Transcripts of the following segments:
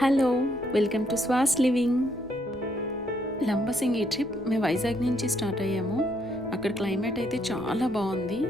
Hello, welcome to Swas living. Lambasingi trip మేము వైజాగ్ నుంచి స్టార్ట్ అయ్యాము. అక్కడ క్లైమేట్ అయితే చాలా బాగుంది.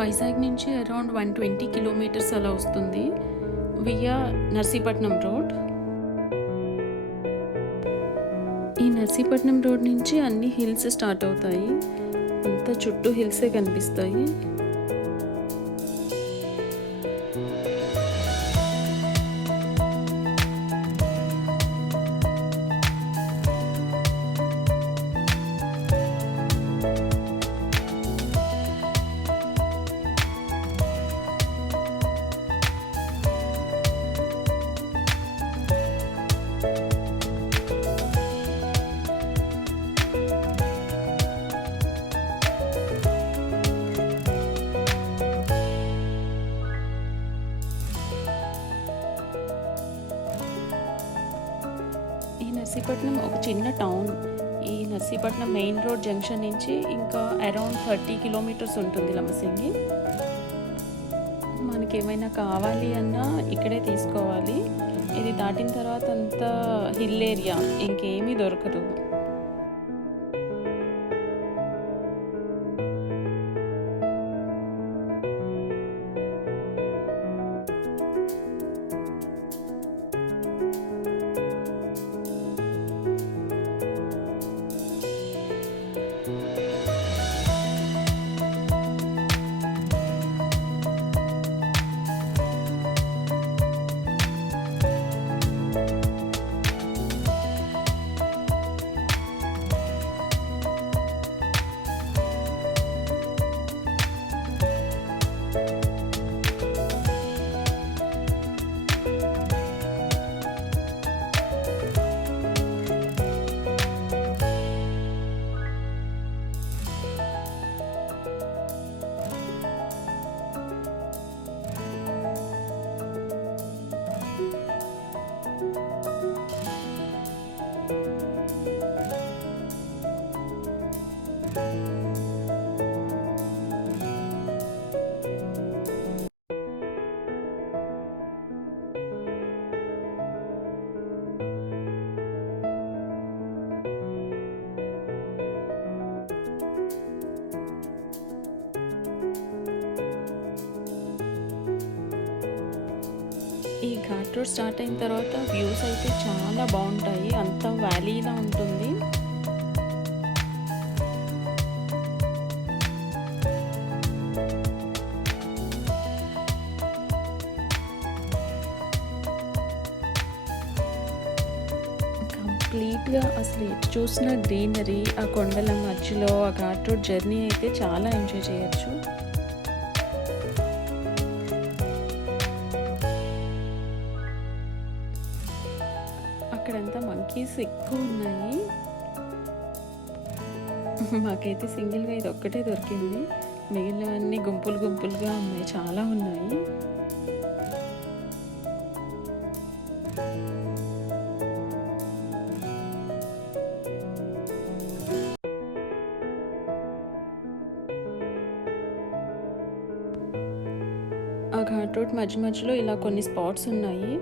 వైజాగ్ నుంచి అరౌండ్ 120 కిలోమీటర్స్ అలా వస్తుంది వియా నర్సీపట్నం రోడ్. ఈ నర్సీపట్నం రోడ్ నుంచి అన్ని హిల్స్ స్టార్ట్ అవుతాయి. అంతా చుట్టూ హిల్సే కనిపిస్తాయి. నర్సీపట్నం ఒక చిన్న టౌన్. ఈ నర్సీపట్నం మెయిన్ రోడ్ జంక్షన్ నుంచి ఇంకా అరౌండ్ 30 కిలోమీటర్స్ ఉంటుంది లంబసింగి. మనకి ఏమైనా కావాలి అన్నా ఇక్కడే తీసుకోవాలి. ఇది దాటిన తర్వాత అంతా హిల్ ఏరియా, ఇంకేమీ దొరకదు. ఈ ఘాట్ రోడ్ స్టార్ట్ అయిన తర్వాత వ్యూస్ అయితే చాలా బాగుంటాయి. అంతా వ్యాలీలా ఉంటుంది. కంప్లీట్గా అసలు ఎటు చూసిన గ్రీనరీ, ఆ కొండల మధ్యలో ఆ ఘాట్ రోడ్ జర్నీ అయితే చాలా ఎంజాయ్ చేయొచ్చు. అక్కడంతా మంకీస్ ఎక్కువ ఉన్నాయి. మాకైతే సింగిల్గా ఇది ఒక్కటే దొరికింది. మిగిలినవన్నీ గుంపులు గుంపులుగా ఉన్నాయి, చాలా ఉన్నాయి. ఆ ఘాట్ రోడ్ మధ్య మధ్యలో ఇలా కొన్ని స్పాట్స్ ఉన్నాయి.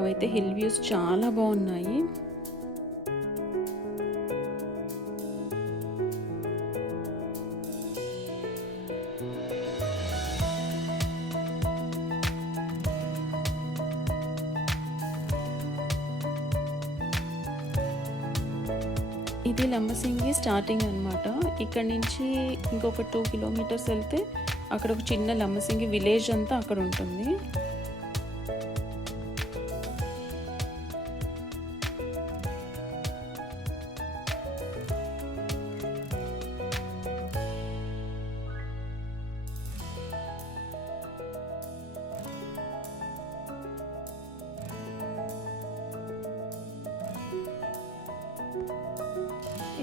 అవైతే హిల్ వ్యూస్ చాలా బాగున్నాయి. ఇది లంబసింగి స్టార్టింగ్ అనమాట. ఇక్కడ నుంచి ఇంకొక 2 కిలోమీటర్స్ వెళ్తే అక్కడ ఒక చిన్న లంబసింగి విలేజ్ అంతా అక్కడ ఉంటుంది.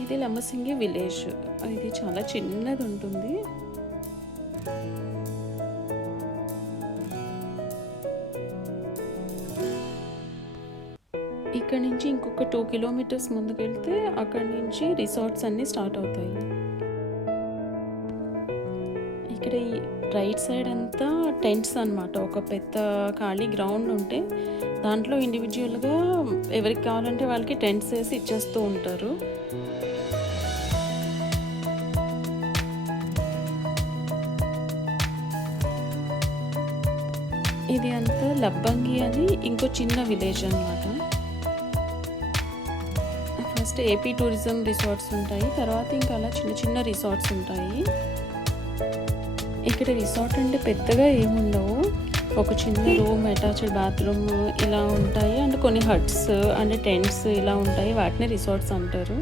ఇది లంబసింగి విలేజ్. ఇది చాలా చిన్నది ఉంటుంది. ఇక్కడ నుంచి ఇంకొక 2 కిలోమీటర్స్ ముందుకెళ్తే అక్కడ నుంచి రిసార్ట్స్ అన్నీ స్టార్ట్ అవుతాయి. ఇక్కడ ఈ రైట్ సైడ్ అంతా టెంట్స్ అనమాట. ఒక పెద్ద ఖాళీ గ్రౌండ్ ఉంటే దాంట్లో ఇండివిజువల్‌గా ఎవరికి కావాలంటే వాళ్ళకి టెంట్స్ ఏసి ఇచ్చేస్తూ ఉంటారు. ఇది అంతా లబ్బంగి అని ఇంకో చిన్న విలేజ్ అనమాట. ఫస్ట్ ఏపీ టూరిజం రిసార్ట్స్ ఉంటాయి. తర్వాత ఇంకా అలా చిన్న చిన్న రిసార్ట్స్ ఉంటాయి. ఇక్కడ రిసార్ట్ అంటే పెద్దగా ఏముండవు. ఒక చిన్న రూమ్, అటాచ్డ్ బాత్రూమ్ ఇలా ఉంటాయి. అండ్ కొన్ని హట్స్ అండ్ టెంట్స్ ఇలా ఉంటాయి. వాటిని రిసార్ట్స్ అంటారు.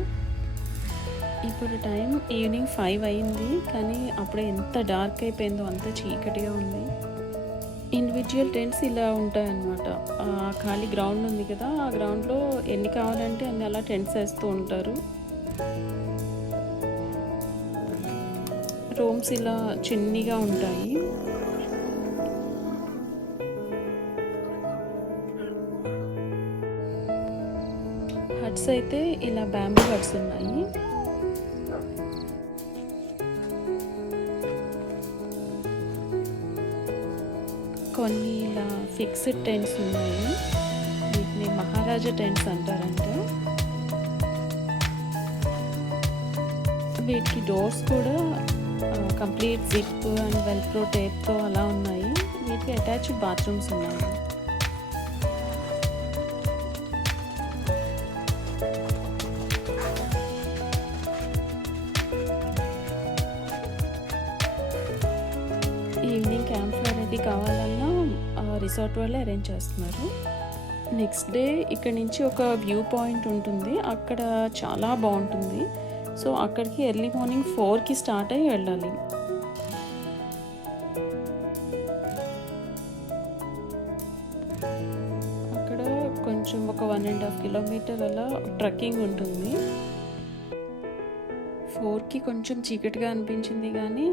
ఇప్పుడు టైం ఈవినింగ్ 5 అయింది. కానీ అప్పుడే ఎంత డార్క్ అయిపోయిందో, అంత చీకటిగా ఉంది. ఇండివిజువల్ టెంట్స్ ఇలా ఉంటాయన్నమాట. ఖాళీ గ్రౌండ్ ఉంది కదా, ఆ గ్రౌండ్లో ఎన్ని కావాలంటే అన్ని అలా టెంట్స్ వేస్తూ ఉంటారు. రూమ్స్ ఇలా చిన్నగా ఉంటాయి. హట్స్ అయితే ఇలా బ్యాంబూ హట్స్ ఉన్నాయి. కొన్ని ఇలా ఫిక్స్డ్ టెంట్స్ ఉన్నాయి. వీటిని మహారాజా టెంట్స్ అంటారంట. వీటికి డోర్స్ కూడా కంప్లీట్ జిప్ అండ్ వెల్క్రో టేప్తో అలా ఉన్నాయి. వీటికి అటాచ్డ్ బాత్రూమ్స్ ఉన్నాయి. ఈవినింగ్ క్యాంప్ ఫైర్ అది కావాలన్నా రిసార్ట్ వాళ్ళే అరేంజ్ చేస్తున్నారు. నెక్స్ట్ డే ఇక్కడ నుంచి ఒక వ్యూ పాయింట్ ఉంటుంది. అక్కడ చాలా బాగుంటుంది. సో అక్కడికి ఎర్లీ మార్నింగ్ 4కి స్టార్ట్ అయ్యి వెళ్ళాలి. అక్కడ కొంచెం ఒక 1.5 కిలోమీటర్ అలా ట్రెక్కింగ్ ఉంటుంది. 4కి కొంచెం చీకటిగా అనిపించింది కానీ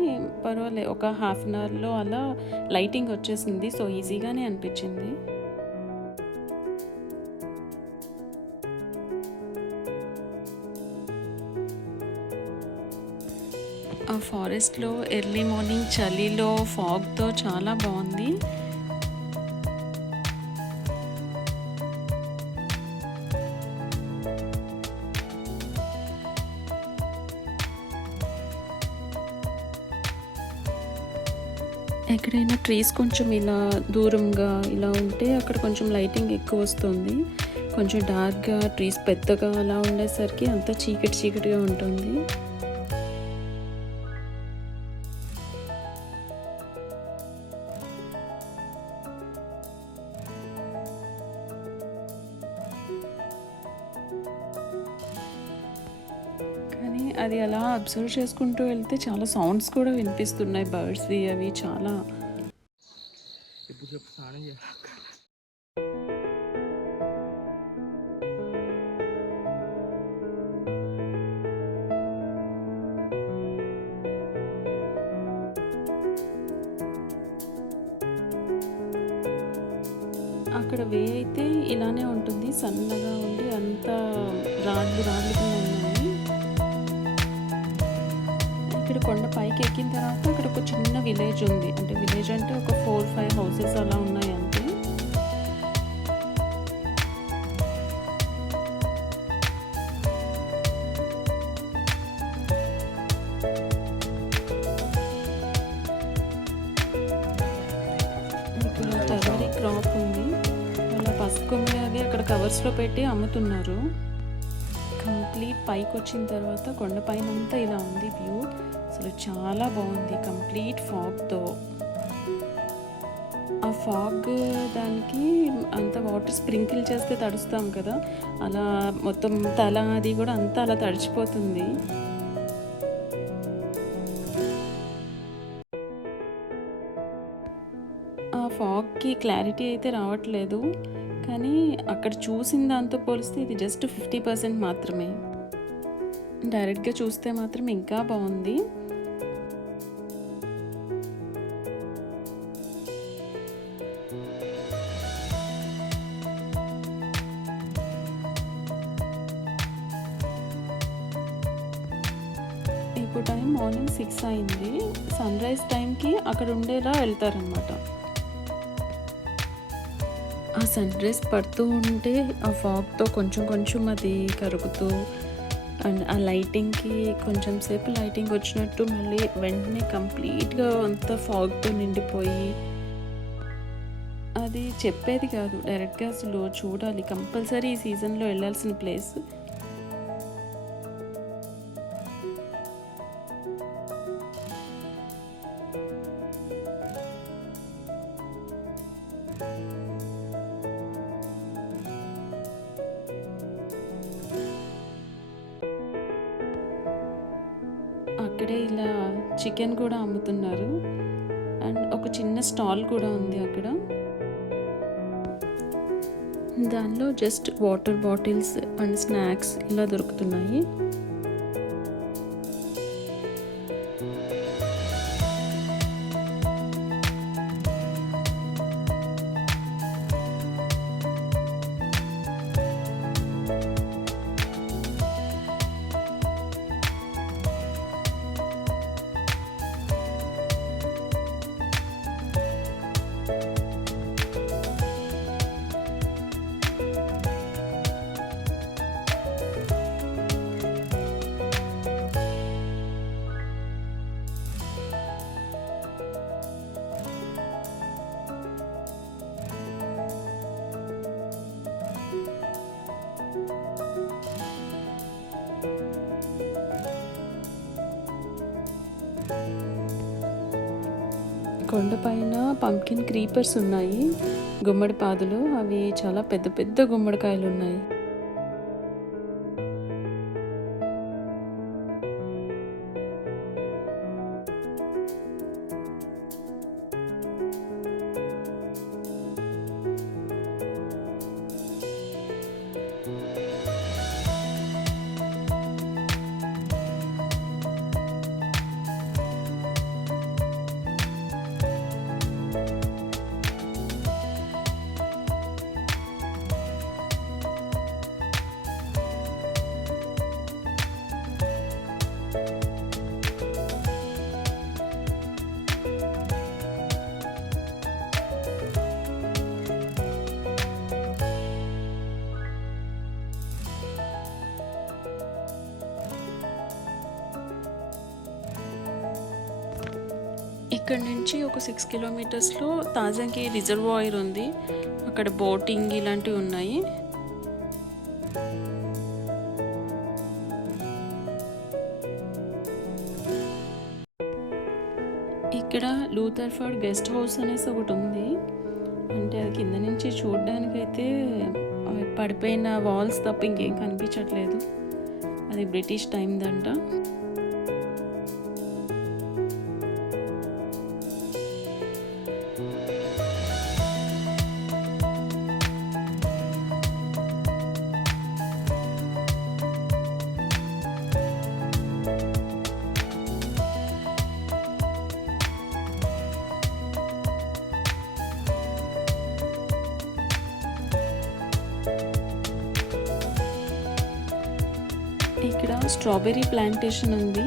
పర్వాలేదు, ఒక హాఫ్ అన్ అవర్లో అలా లైటింగ్ వచ్చేసింది. సో ఈజీగానే అనిపించింది. ఆ ఫారెస్ట్లో ఎర్లీ మార్నింగ్ చలిలో ఫాగ్తో చాలా బాగుంది. ఎక్కడైనా ట్రీస్ కొంచెం ఇలా దూరంగా ఇలా ఉంటే అక్కడ కొంచెం లైటింగ్ ఎక్కువ వస్తుంది. కొంచెం డార్క్గా ట్రీస్ పెద్దగా అలా ఉండేసరికి అంతా చీకటి చీకటిగా ఉంటుంది. కానీ అది అలా అబ్జర్వ్ చేసుకుంటూ వెళ్తే చాలా సౌండ్స్ కూడా వినిపిస్తున్నాయి. బర్డ్స్వి అవి చాలా. అక్కడ వే అయితే ఇలానే ఉంటుంది, సన్నగా ఉండి అంతా రాళ్ళు రాళ్ళుగా ఉన్నాయి. ఇక్కడ కొండ పైకి ఎక్కిన తర్వాత అక్కడ ఒక చిన్న విలేజ్ ఉంది. అంటే విలేజ్ అంటే ఒక 4-5 హౌసెస్ అలా ఉన్నాయి అంతే. ఇక్కడ టర్మరీ క్రాప్ ఉంది. అలా పసుపు కొమ్మి అది అక్కడ కవర్స్లో పెట్టి అమ్ముతున్నారు. కంప్లీట్ పైకి వచ్చిన తర్వాత కొండపైన అంతా ఇలా ఉంది వ్యూ. అసలు చాలా బాగుంది, కంప్లీట్ ఫాగ్తో. ఆ ఫాగ్ దానికి అంత వాటర్ స్ప్రింకిల్ చేస్తే తడుస్తాం కదా, అలా మొత్తం తల అది కూడా అంతా అలా తడిచిపోతుంది. ఆ ఫాగ్కి క్లారిటీ అయితే రావట్లేదు, కానీ అక్కడ చూసిన దాంతో పోలిస్తే ఇది జస్ట్ 50% మాత్రమే. డైరెక్ట్గా చూస్తే మాత్రం ఇంకా బాగుంది. ఇప్పుడు టైం మార్నింగ్ 6 అయింది. సన్ రైజ్ టైంకి అక్కడ ఉండేలా వెళ్తారనమాట. ఆ సన్ రైజ్ పడుతూ ఉంటే ఆ ఫాగ్తో కొంచెం కొంచెం అది కరుగుతూ అండ్ ఆ లైటింగ్కి కొంచెం సేపు లైటింగ్ వచ్చినట్టు మళ్ళీ వెంటనే కంప్లీట్గా అంతా ఫాగ్తో నిండిపోయి అది చెప్పేది కాదు, డైరెక్ట్గా అసలు చూడాలి. కంపల్సరీ ఈ సీజన్లో వెళ్ళాల్సిన ప్లేస్. అక్కడే ఇలా చికెన్ కూడా అమ్ముతున్నారు అండ్ ఒక చిన్న స్టాల్ కూడా ఉంది అక్కడ. దానిలో just water bottles and snacks ఇలా దొరుకుతున్నాయి. కొండపైన పంకిన్ క్రీపర్స్ ఉన్నాయి, గుమ్మడి పాదులు. అవి చాలా పెద్ద పెద్ద గుమ్మడికాయలు ఉన్నాయి. ఇక్కడ నుంచి ఒక 6 కిలోమీటర్స్లో తాజంకి రిజర్వాయర్ ఉంది. అక్కడ బోటింగ్ ఇలాంటివి ఉన్నాయి. ఇక్కడ లూథర్ఫర్డ్ గెస్ట్ హౌస్ అనేసి ఒకటి ఉంది. అంటే అది కింద నుంచి చూడడానికైతే పడిపోయిన వాల్స్ తప్ప ఇంకేం కనిపించట్లేదు. అది బ్రిటిష్ టైందంట. ఇక్కడ స్ట్రాబెర్రీ ప్లాంటేషన్ ఉంది.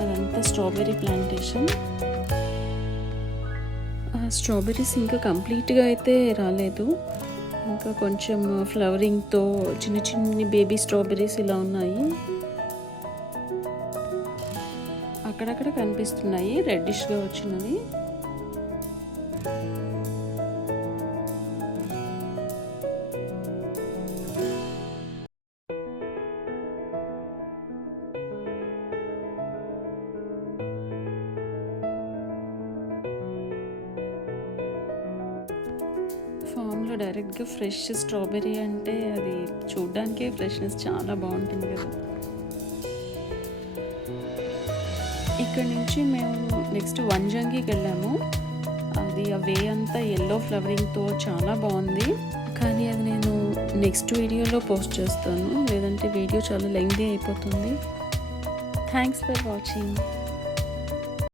అదంతా స్ట్రాబెర్రీ ప్లాంటేషన్. స్ట్రాబెర్రీస్ ఇంకా కంప్లీట్గా అయితే రాలేదు. ఇంకా కొంచెం ఫ్లవరింగ్తో చిన్న చిన్ని బేబీ స్ట్రాబెర్రీస్ ఇలా ఉన్నాయి. అక్కడక్కడ కనిపిస్తున్నాయి రెడ్డిష్గా వచ్చినవి. ఫామ్లో డైరెక్ట్గా ఫ్రెష్ స్ట్రాబెర్రీ అంటే అది చూడ్డానికే ఫ్రెష్నెస్ చాలా బాగుంటుంది కదా. ఇక్కడ నుంచి మేము నెక్స్ట్ వంజంగికి వెళ్ళాము. అది ఆ వే అంతా ఎల్లో ఫ్లవరింగ్తో చాలా బాగుంది. కానీ అది నేను నెక్స్ట్ వీడియోలో పోస్ట్ చేస్తాను, లేదంటే వీడియో చాలా లెంగ్తీ అయిపోతుంది. Thanks for watching.